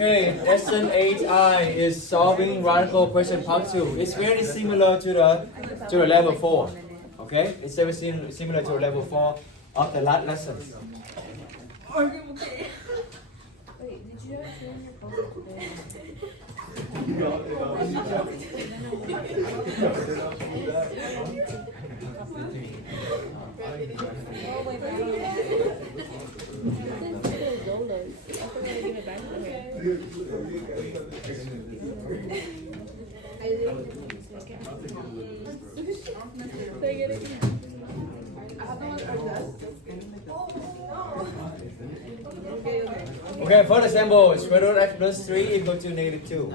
Okay, lesson 8I is solving radical question part 2. It's very similar to the level 4. Okay, it's very similar to level 4 of the last lesson. Wait, did you have to in your pocket today? Oh, wait, Zola's. I thought I would give it back to her. Can I get it? Okay, for example, square root x plus 3 equal to negative 2.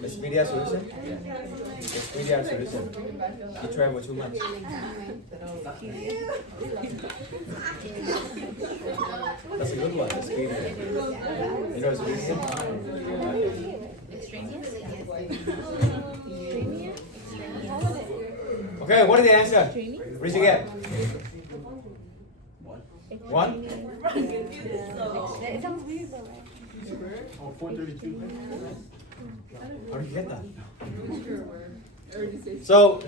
Expedia solution? Expedia solution. You travel too much. That's a good one, Expedia. You know solution? Okay, what is the answer? What did you get? 1? Oh, 432. How did you get that? So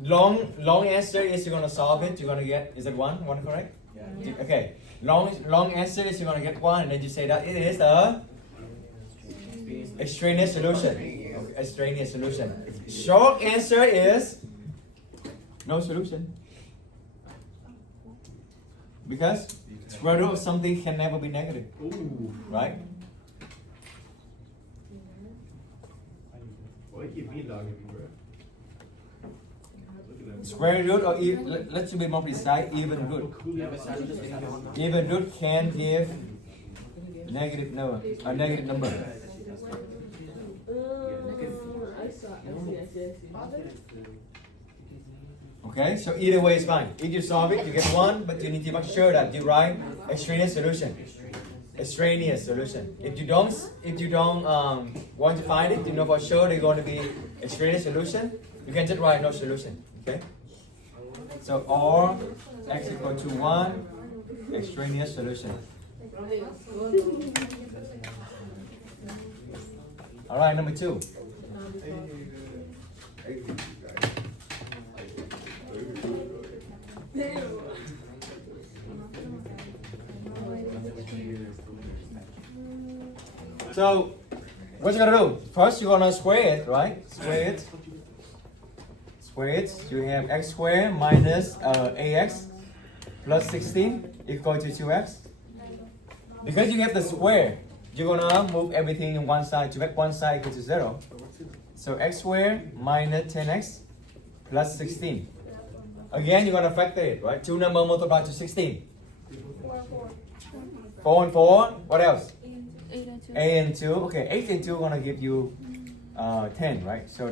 long answer is you're gonna solve it. You're gonna get, is it 1? 1 correct? Yeah. Okay. Long answer is you're gonna get 1, and then you say that it is the extraneous solution. Extraneous solution. Short answer is no solution. Because square root of something can never be negative. Ooh. Right? Why keep me logging, bro? Square root or let's be more precise, even root. Even root can give negative number, a negative number. Okay, so either way is fine. If you solve it, you get 1, but you need to make sure that you write extraneous solution. Extraneous solution. If you don't want to find it, you know for sure they're going to be extraneous solution. You can just write no solution. Okay. So or x equal to 1, extraneous solution. All right, number 2. So, what you're gonna do? First, you're gonna square it, right? Square it. Square it. You have x squared minus ax plus 16 equal to 2x. Because you have the square, you're gonna move everything in one side to make one side equal to 0. So x squared minus 10x plus 16. Again, you're gonna factor it, right? Two numbers multiplied to 16. 4 and 4. What else? 8 and 2. Okay, 8 and 2 are gonna give you 10, right? So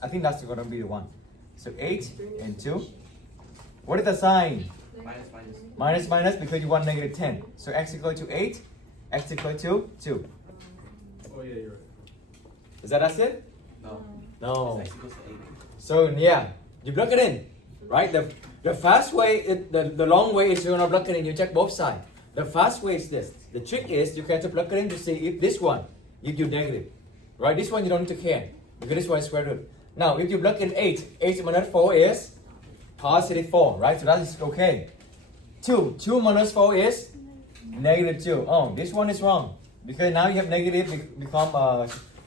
I think that's gonna be the one. So 8 and 2. What is the sign? Minus because you want negative 10. So x equal to 8, x equal to 2. Oh, yeah, you're right. Is that it? No. X equals to 8. So yeah, you plug it in, right? The fast way, the long way is you're gonna plug it in. You check both sides. The fast way is this. The trick is you can plug it in to see if this one gives you negative, right? This one you don't need to care because this one is square root. Now if you plug in 8 minus 4 is positive 4, right? So that is okay. 2 minus 4 is negative 2. Oh, this one is wrong because now you have negative become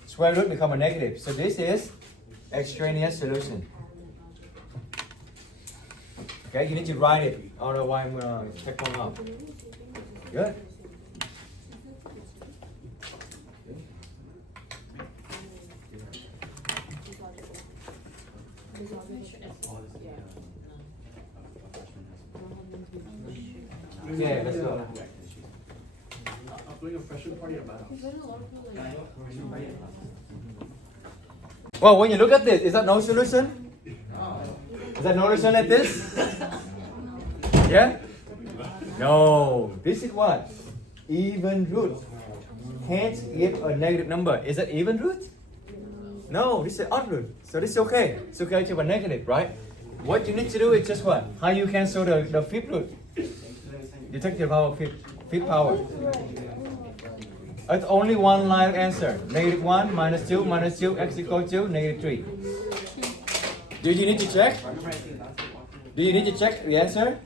square root become a negative. So this is extraneous solution. Okay, you need to write it. Otherwise, I'm gonna check one out. Good. Yeah, let's go. I'm doing a freshman party at my house. Well, when you look at this, is that no solution? Is that no solution like this? Yeah? No. This is what? Even root. Can't give a negative number. Is that even root? No, this is odd root. So this is okay. It's okay to be negative, right? What you need to do is just what? How you cancel the fifth root? You take the power fifth power. It's only one line answer. -1 minus 2 x equal to -3. Do you need to check? Do you need to check the answer?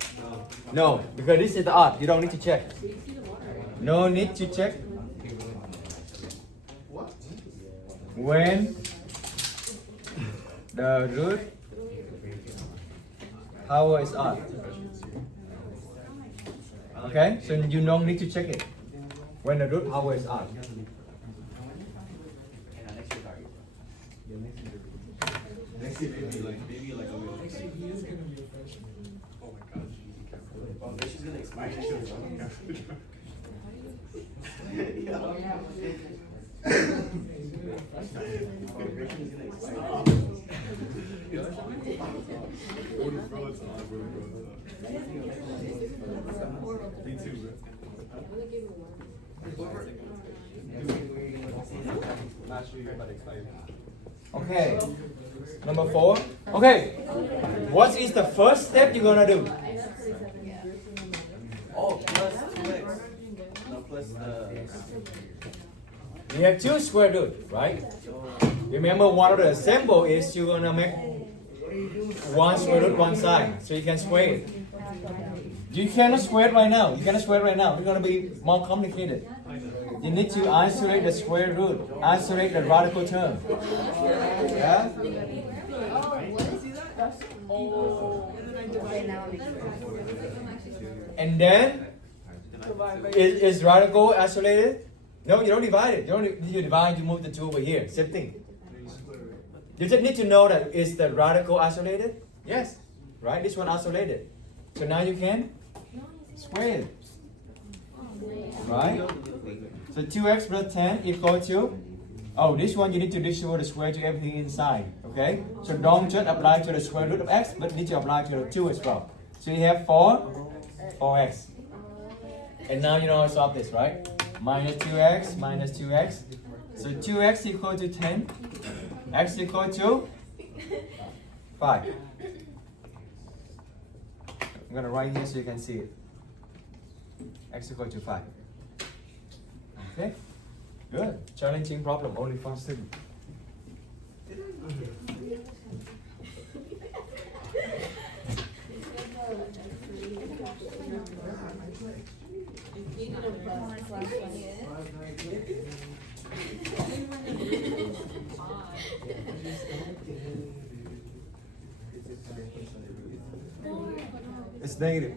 No, because this is the odd. You don't need to check. No need to check. When the root power is odd. Okay, so you don't need to check it. When the root power is odd. Next year, maybe like a little. Next year, he is gonna be a freshman. Oh my gosh. Oh, then she's gonna expire. Me too, bro. Not sure you're about to expire. Okay. Number 4. Okay. What is the first step you're gonna do? Oh, plus 2x. No, plus You have 2 square root, right? Remember, one of the symbol is you're gonna make 1 square root one side, so you can square it. You cannot square it right now. You cannot square it right now. It's gonna be more complicated. You need to isolate the square root, isolate the radical term. Yeah. And then, is radical isolated? No, you don't divide it. You divide, you move the 2 over here. Same thing. You just need to know that is the radical isolated? Yes. Right? This one isolated. So now you can square it. Right? So 2x plus 10 equal to, oh, this one you need to distribute the square to everything inside. Okay? So don't just apply to the square root of x, but need to apply to the 2 as well. So you have 4x. And now you know how to solve this, right? Minus 2x. So 2x equal to 10. X equal to 5. I'm going to write here so you can see it. X equal to 5. Okay? Good. Challenging problem, only for students. It's negative.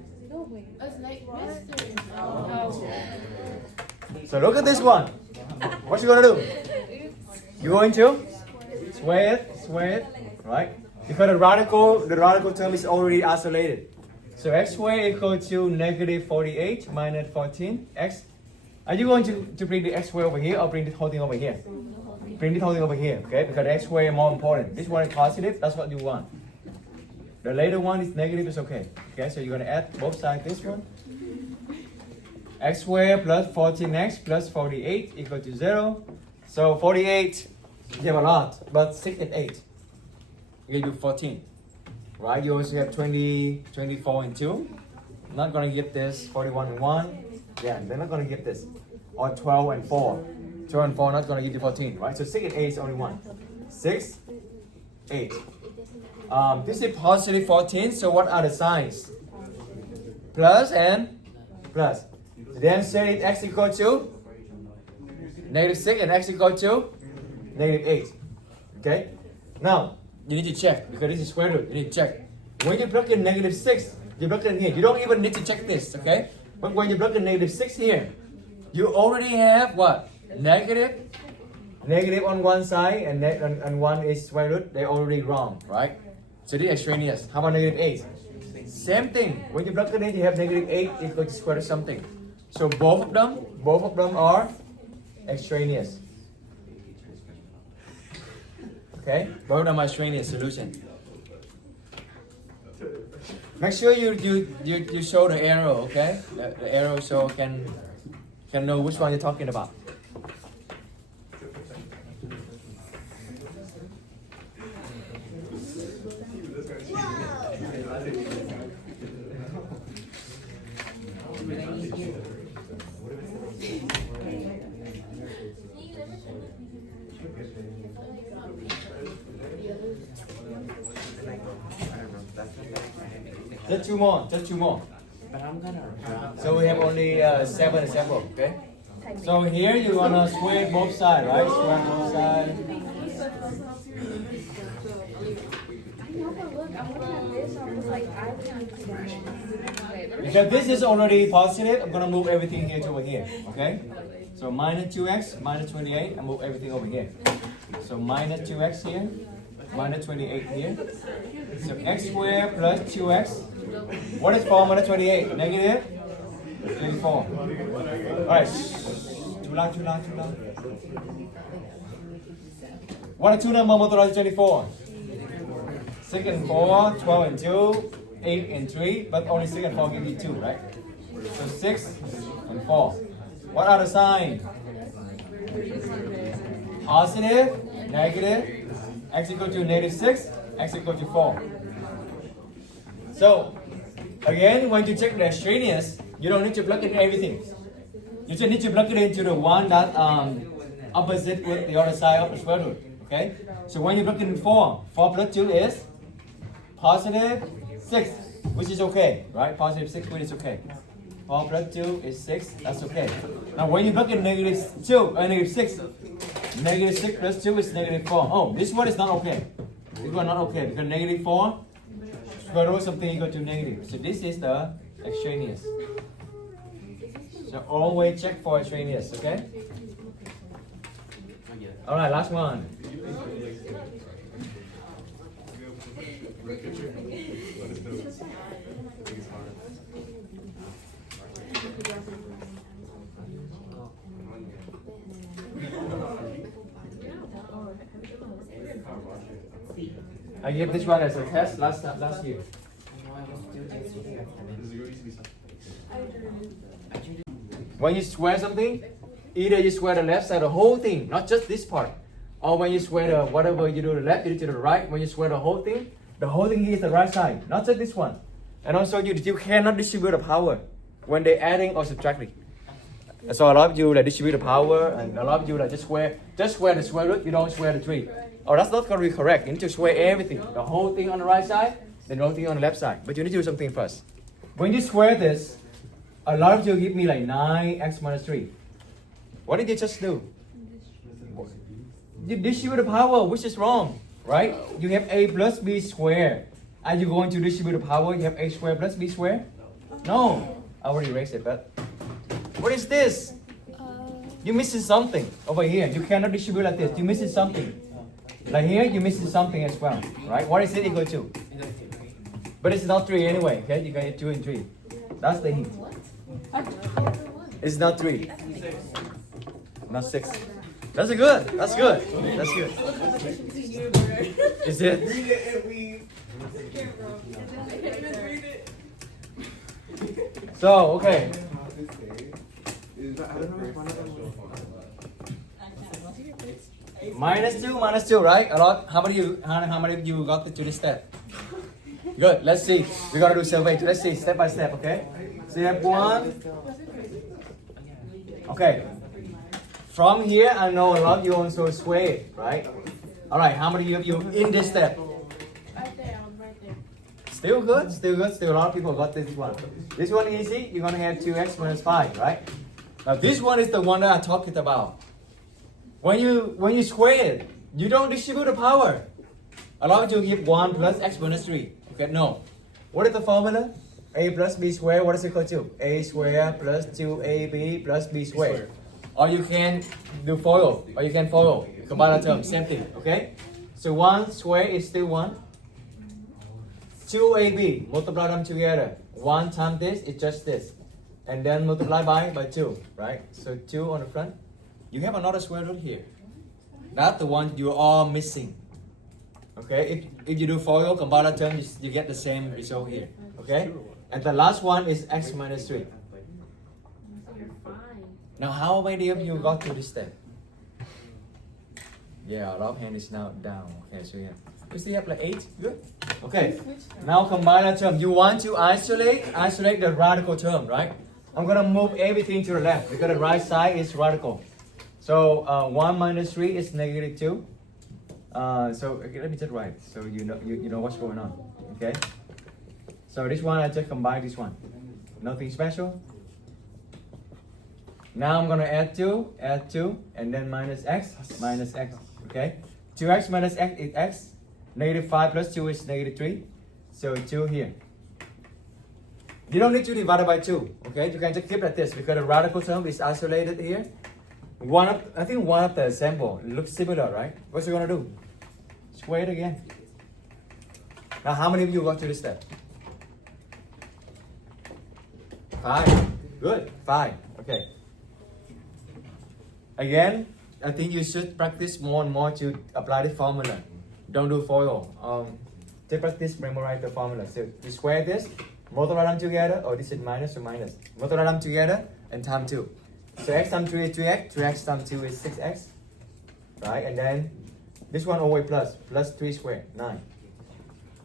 So look at this one. What you gonna do? You're going to square it, right? Because the radical term is already isolated. So x squared equal to negative 48 minus 14x. Are you going to bring the x squared over here or bring the whole thing over here? Bring the whole thing over here, okay? Because the x squared is more important. This one is positive, that's what you want. The later one is negative, is okay. Okay, so you're gonna add both sides this one. X squared plus 14x plus 48 equal to 0. So 48, you have a lot, but 6 and 8 give you 14. Right? You also have 20, 24 and 2. Not gonna give this 41 and 1. Yeah, they're not gonna give this. Or 12 and 4. 12 and 4 not gonna give you 14, right? So 6 and 8 is only 1. 6, 8. This is positive 14, so what are the signs? Plus and plus. Then say it x equal to negative 6 and x equal to negative 8. Okay? Now, you need to check because this is square root. You need to check. When you plug in negative 6, you plug it in here. You don't even need to check this, okay? But when you plug in negative 6 here, you already have what? Negative on one side and one is square root. They're already wrong, right? So this is extraneous. How about negative 8? Same thing. When you plug it in, you have negative 8 equal to square root something. So both of them are extraneous. Okay? Both of them are extraneous solution. Make sure you show the arrow, okay? The arrow so can know which one you're talking about. Just two more. Just two more. But I'm gonna drop. So we have only 7 examples. Okay. So here you're gonna square both sides, right? Square both sides. Because this is already positive, I'm gonna move everything here to over here. Okay. So minus 2x, minus 28, and move everything over here. So minus 2x here, minus 28 here. So x squared plus 2x. What is 4 minus 28? Negative 24. Alright. Too loud, too loud, too loud. What are two numbers multiplied 24? 6 and 4, 12 and 2, 8 and 3, but only 6 and 4 give you 2, right? So 6 and 4. What are the signs? Positive, negative, x equal to negative 6, x equal to 4. So, again, when you check the extraneous, you don't need to plug in everything. You just need to plug it into the one that opposite with the other side of the square root. Okay? So when you plug in 4 plus 2 is positive 6, which is okay, right? Positive 6, which is okay. 4 plus 2 is 6, that's okay. Now when you plug in negative 6, negative 6 plus 2 is negative 4. Oh, this one is not okay. This one not okay because negative 4 square root something equal to negative. So this is the extraneous. So always check for extraneous, okay? Alright, last one. I gave this one as a test last year. When you square something, either you square the left side, the whole thing, not just this part. Or when you square the whatever you do to the left, you do to the right. When you square the whole thing is the right side, not just this one. And also you cannot distribute the power when they're adding or subtracting. So a lot of you like distribute the power, and a lot of you like just square the square root, you don't square the 3. Oh, that's not going to be correct. You need to square everything. The whole thing on the right side, then the whole thing on the left side. But you need to do something first. When you square this, a lot of you give me like 9x minus 3. What did you just do? You distribute the power, which is wrong, right? You have a plus b squared. Are you going to distribute the power? You have a squared plus b squared? No. I already erased it, but what is this? You're missing something over here. You cannot distribute like this. You're missing something. Like here, you're missing something as well, right? What is it equal to? But it's not 3 anyway, okay? You get 2 and 3. That's the hint. It's not 3. Not 6. That's good. That's good. That's good. Is it? Read it and we. So, okay. Minus 2, right? A lot. How many of you got to this step? Good. Let's see. We're gonna do survey. Let's see step by step. Okay. Step 1. Okay. From here, I know a lot of you also square it, right? All right. How many of you in this step? Right there, I'm right there. Still good. Still good. Still a lot of people got this one. This one easy. You're gonna have 2x minus 5, right? Now this one is the one that I talked about. When you square it, you don't distribute the power. A lot of you give 1 plus x minus 3. Okay, no. What is the formula? A plus b squared, what is equal to? A squared plus 2ab plus b squared. Or you can do FOIL, or you can follow. Combine the term, same thing, okay? So 1 squared is still 1. 2ab, multiply them together. 1 times this is just this. And then multiply by 2, right? So 2 on the front. You have another square root here. That's the one you are missing. Okay, if you do FOIL, combine the term, you get the same result here. Okay? And the last one is x minus 3. You're fine. Now, how many of you got to this step? Yeah, our hand is now down. Okay, so yeah. We still have like 8. Good. Okay. Now combine the term. You want to isolate the radical term, right? I'm gonna move everything to the left because the right side is radical. So 1 minus 3 is negative 2. So okay, let me just write so you know what's going on. Okay. So this one I just combine this one. Nothing special. Now I'm gonna add 2, and then minus x, okay? 2x minus x is x. Negative 5 plus 2 is negative 3. So 2 here. You don't need to divide it by 2, okay? You can just keep like this because the radical term is isolated here. I think one of the example looks similar, right? What you gonna do? Square it again. Now how many of you got to this step? 5. Good. 5. Okay. Again, I think you should practice more and more to apply the formula. Don't do FOIL. Just practice memorize the formula. So you square this, multiply them together, or this is minus or minus. Multiply them together and times 2. So x times 3 is 3x, 3x times 2 is 6x. Right? And then this one always plus 3 squared, 9.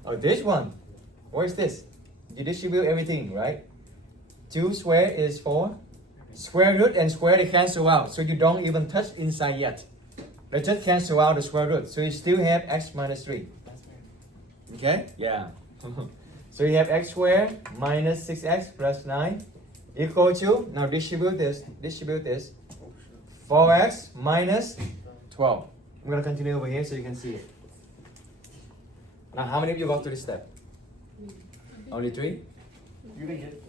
Oh, this one, what is this? You distribute everything, right? 2 squared is 4. Square root and square they cancel out, so you don't even touch inside yet. They just cancel out the square root, so you still have x minus 3. Okay? Yeah. So you have x squared minus 6x plus 9 equal to, now distribute this, 4x minus 12. I'm going to continue over here so you can see it. Now how many of you got to this step? Only 3? You can get.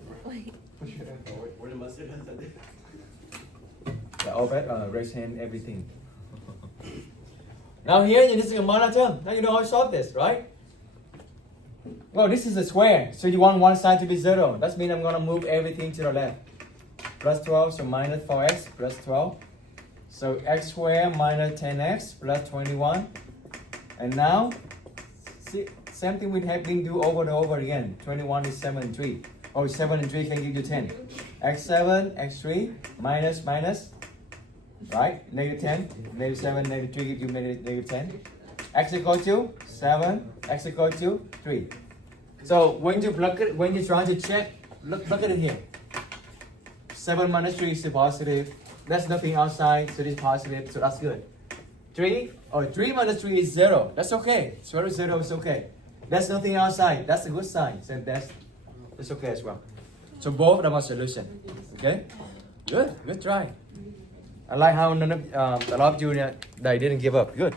Push it in. Where the mustard has that. The OPED, raise hand, everything. Now here, this is a molar term. Now you know how to solve this, right? Well, this is a square, so you want one side to be 0. That means I'm going to move everything to the left. Plus 12, so minus 4x plus 12. So x squared minus 10x plus 21. And now, see, same thing we have been do over and over again. 21 is 7 and 3. Oh, 7 and 3 can give you 10. x7, x3, minus, right? Negative 10, negative 7, negative 3 give you negative 10. X equal to 7, x equal to 3. So when you plug it, when you're trying to check, look at it here. 7 minus 3 is positive. That's nothing outside, so this is positive, so that's good. 3 minus 3 is 0. That's okay. Square root 0 is okay. That's nothing outside. That's a good sign. So that's okay as well. So both of them are solution. Okay? Good try. I like how a lot of you they didn't give up. Good.